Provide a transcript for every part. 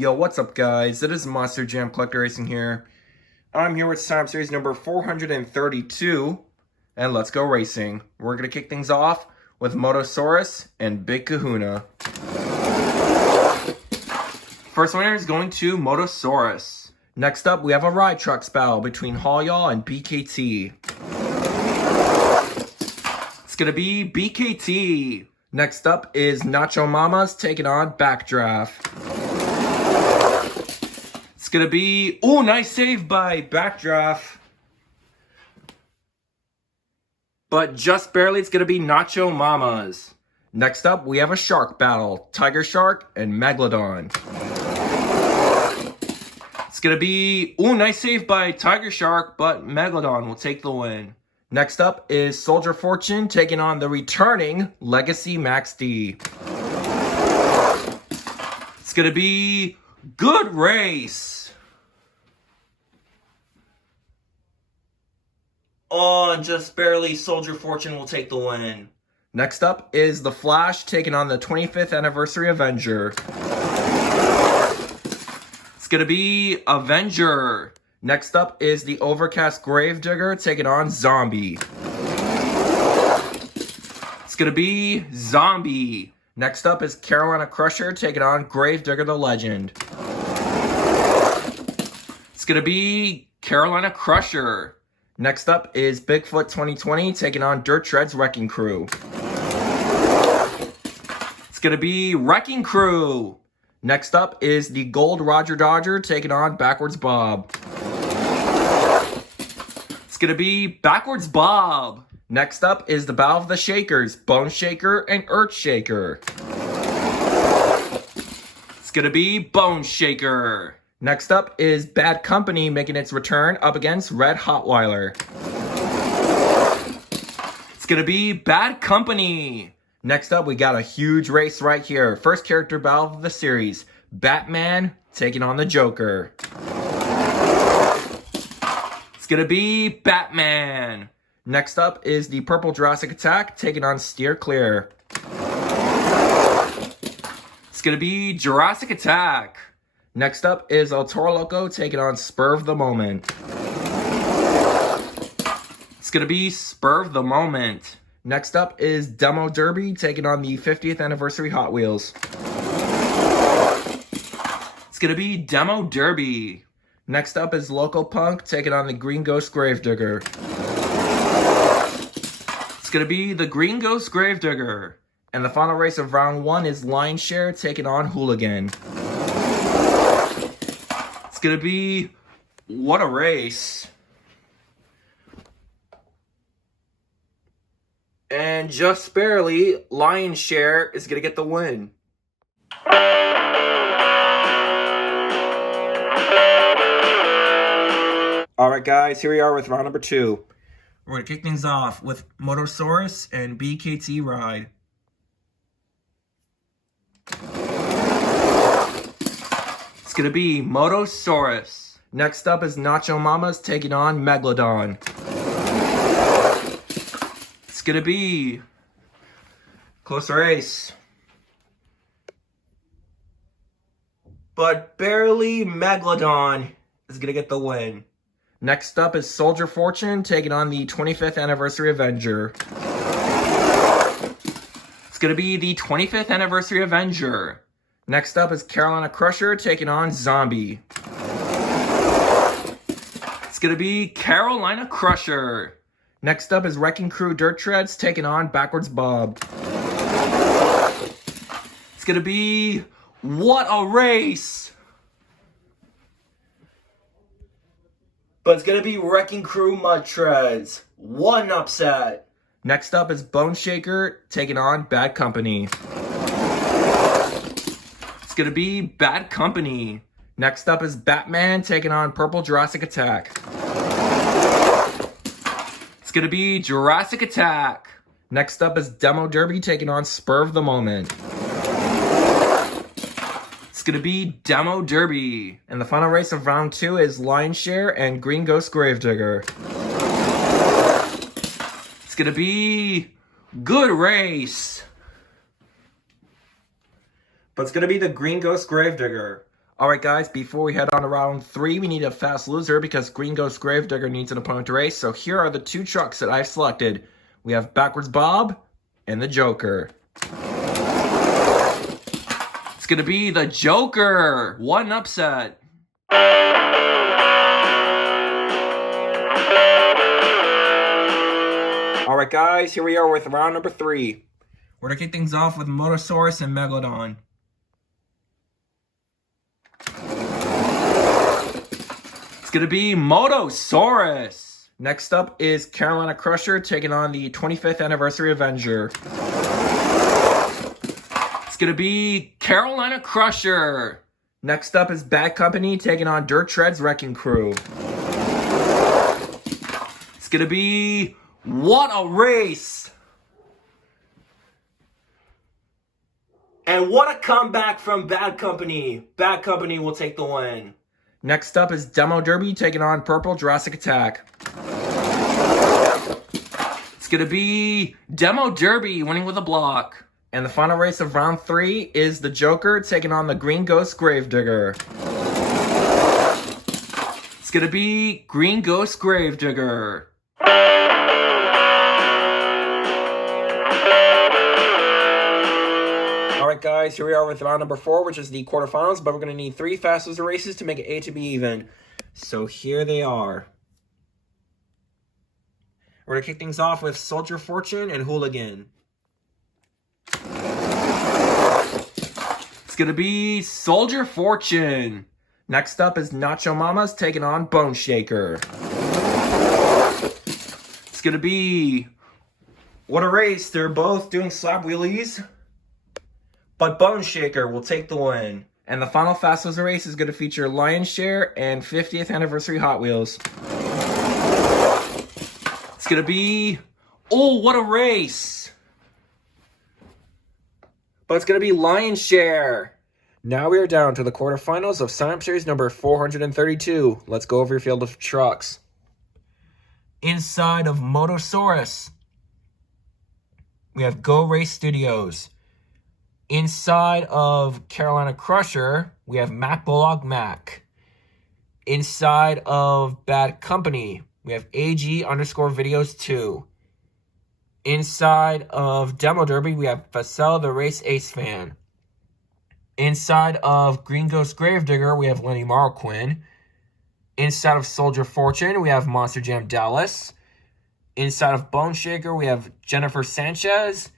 Yo, what's up guys? It is Monster Jam Collector Racing here. I'm here with time series number 432, and let's go racing. We're going to kick things off with Motosaurus and Big Kahuna. First winner is going to Motosaurus. Next up, we have a Ride Trucks battle between Haul Y'all and BKT. It's going to be BKT. Next up is Nacho Mamas taking on Backdraft. It's going to be, oh, nice save by Backdraft. But just barely, it's going to be Nacho Mamas. Next up, we have a shark battle. Tiger Shark and Megalodon. It's going to be, oh, nice save by Tiger Shark, but Megalodon will take the win. Next up is Soldier Fortune taking on the returning Legacy Max D. It's going to be good race. Oh, and just barely Soldier Fortune will take the win. Next up is The Flash taking on the 25th Anniversary Avenger. It's going to be Avenger. Next up is the Overcast Gravedigger taking on Zombie. It's going to be Zombie. Next up is Carolina Crusher taking on Gravedigger the Legend. It's going to be Carolina Crusher. Next up is Bigfoot 2020 taking on Dirt Tread's Wrecking Crew. It's going to be Wrecking Crew. Next up is the Gold Roger Dodger taking on Backwards Bob. It's going to be Backwards Bob. Next up is the Battle of the Shakers, Bone Shaker and Earth Shaker. It's going to be Bone Shaker. Next up is Bad Company making its return up against Red Hotweiler. It's going to be Bad Company. Next up, we got a huge race right here. First character battle of the series. Batman taking on the Joker. It's going to be Batman. Next up is the Purple Jurassic Attack taking on Steer Clear. It's going to be Jurassic Attack. Next up is El Toro Loco taking on Spur of the Moment. It's going to be Spur of the Moment. Next up is Demo Derby taking on the 50th Anniversary Hot Wheels. It's going to be Demo Derby. Next up is Loco Punk taking on the Green Ghost Gravedigger. It's going to be the Green Ghost Gravedigger. And the final race of round 1 is Lionshare taking on Hooligan. It's going to be, what a race. And just barely, Lionshare is going to get the win. Alright guys, here we are with round number 2. We're going to kick things off with Motosaurus and BKT Ride. It's going to be Motosaurus. Next up is Nacho Mamas taking on Megalodon. It's going to be close race. But barely Megalodon is going to get the win. Next up is Soldier Fortune taking on the 25th Anniversary Avenger. It's going to be the 25th Anniversary Avenger. Next up is Carolina Crusher taking on Zombie. It's going to be Carolina Crusher. Next up is Wrecking Crew Dirt Treads taking on Backwards Bob. It's going to be, what a race! But it's going to be Wrecking Crew Mud Treads. What an upset. Next up is Bone Shaker taking on Bad Company. It's going to be Bad Company. Next up is Batman taking on Purple Jurassic Attack. It's going to be Jurassic Attack. Next up is Demo Derby taking on Spur of the Moment. It's going to be Demo Derby. And the final race of round 2 is Lionshare and Green Ghost Gravedigger. It's going to be good race. But it's going to be the Green Ghost Gravedigger. Alright guys, before we head on to round 3, we need a fast loser because Green Ghost Gravedigger needs an opponent to race. So here are the 2 trucks that I've selected. We have Backwards Bob and the Joker. It's going to be the Joker. What an upset. Alright guys, here we are with round number 3. We're going to kick things off with Motosaurus and Megalodon. It's going to be Motosaurus. Next up is Carolina Crusher taking on the 25th Anniversary Avenger. It's going to be Carolina Crusher. Next up is Bad Company taking on Dirt Tread's Wrecking Crew. It's going to be What a Race. And what a comeback from Bad Company. Bad Company will take the win. Next up is Demo Derby taking on Purple Jurassic Attack. It's going to be Demo Derby winning with a block. And the final race of round 3 is the Joker taking on the Green Ghost Gravedigger. It's going to be Green Ghost Gravedigger. Alright guys, here we are with round number 4, which is the quarterfinals, but we're going to need 3 fast loser races to make it A to be even. So here they are. We're going to kick things off with Soldier Fortune and Hooligan. It's going to be Soldier Fortune. Next up is Nacho Mamas taking on Bone Shaker. It's going to be What a Race. They're both doing slab wheelies, but Bone Shaker will take the win. And the final fast loser race is going to feature Lion's Share and 50th Anniversary Hot Wheels. It's going to be, oh, What a Race. But it's going to be Lion's Share. Now we are down to the quarterfinals of Sign Up Series number 432. Let's go over your field of trucks. Inside of Motosaurus, we have Go Race Studios. Inside of Carolina Crusher, we have Mac Bullock Mac. Inside of Bad Company, we have AG_videos 2. Inside of Demo Derby, we have Facel the Race Ace Fan. Inside of Green Ghost Gravedigger, we have Lenny Marquin. Inside of Soldier Fortune, we have Monster Jam Dallas. Inside of Bone Shaker, we have Jennifer Sanchez.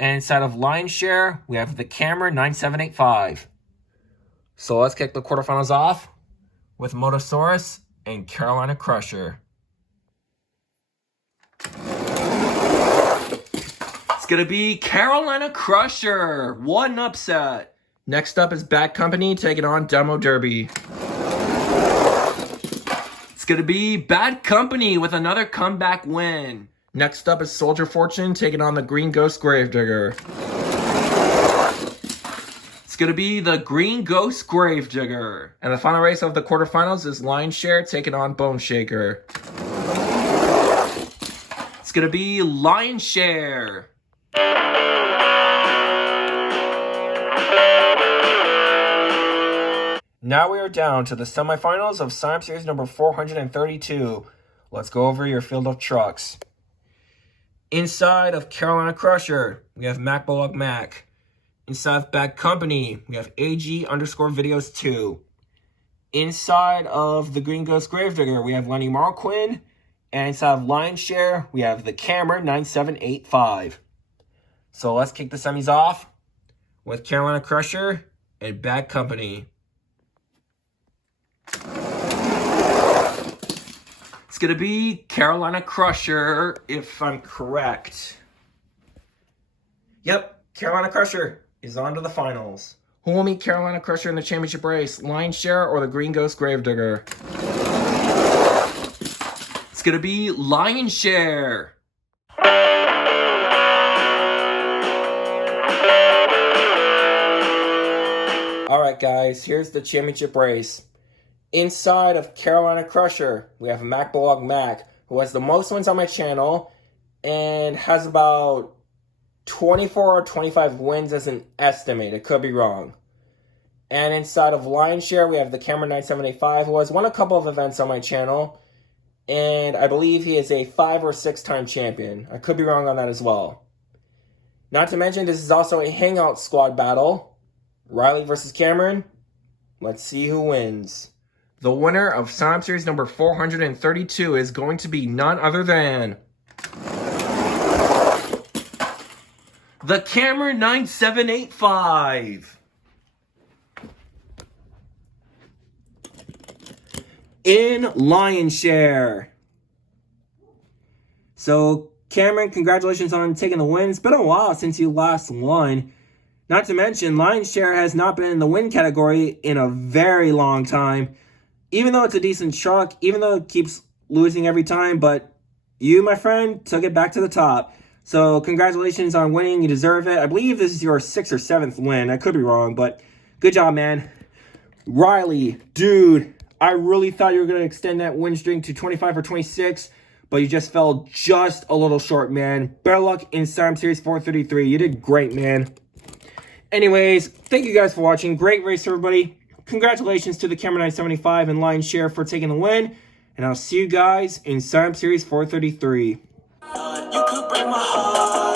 And inside of Lion's Share, we have the Camera 9785. So let's kick the quarterfinals off with Motosaurus and Carolina Crusher. It's going to be Carolina Crusher. What an upset. Next up is Bad Company taking on Demo Derby. It's going to be Bad Company with another comeback win. Next up is Soldier Fortune taking on the Green Ghost Gravedigger. It's going to be the Green Ghost Gravedigger. And the final race of the quarterfinals is Lion's Share taking on Bone Shaker. It's going to be Lion's Share. Now we are down to the semifinals of Sign Up Series number 432. Let's go over your field of trucks. Inside of Carolina Crusher, we have Mac Bullock Mac. Inside of Bad Company, we have AG_videos 2. Inside of the Green Ghost Gravedigger, we have Lenny Marquin. And inside of Lion's Share, we have the Camera 9785. So let's kick the semis off with Carolina Crusher and Bad Company. It's going to be Carolina Crusher, if I'm correct. Yep, Carolina Crusher is on to the finals. Who will meet Carolina Crusher in the championship race? Lion's Share or the Green Ghost Gravedigger? It's going to be Lion's Share. Alright guys, here's the championship race. Inside of Carolina Crusher, we have Mac Bullock Mac, who has the most wins on my channel and has about 24 or 25 wins as an estimate. It could be wrong. And inside of Lion Share, we have the Cameron 9785, who has won a couple of events on my channel. And I believe he is a 5 or 6-time champion. I could be wrong on that as well. Not to mention, this is also a Hangout Squad battle. Riley versus Cameron. Let's see who wins. The winner of Sign Up Series number 432 is going to be none other than the Cameron 9785. In Lion Share. So, Cameron, congratulations on taking the win. It's been a while since you last won. Not to mention, Lion Share has not been in the win category in a very long time. Even though it's a decent truck, even though it keeps losing every time, but you, my friend, took it back to the top. So, congratulations on winning. You deserve it. I believe this is your 6th or 7th win. I could be wrong, but good job, man. Riley, dude, I really thought you were going to extend that win streak to 25 or 26, but you just fell just a little short, man. Better luck in Sign Up Series 433. You did great, man. Anyways, thank you guys for watching. Great race, everybody. Congratulations to the Cameron 975 and Lion Share for taking the win. And I'll see you guys in Sign Up Series 433. You could break my heart.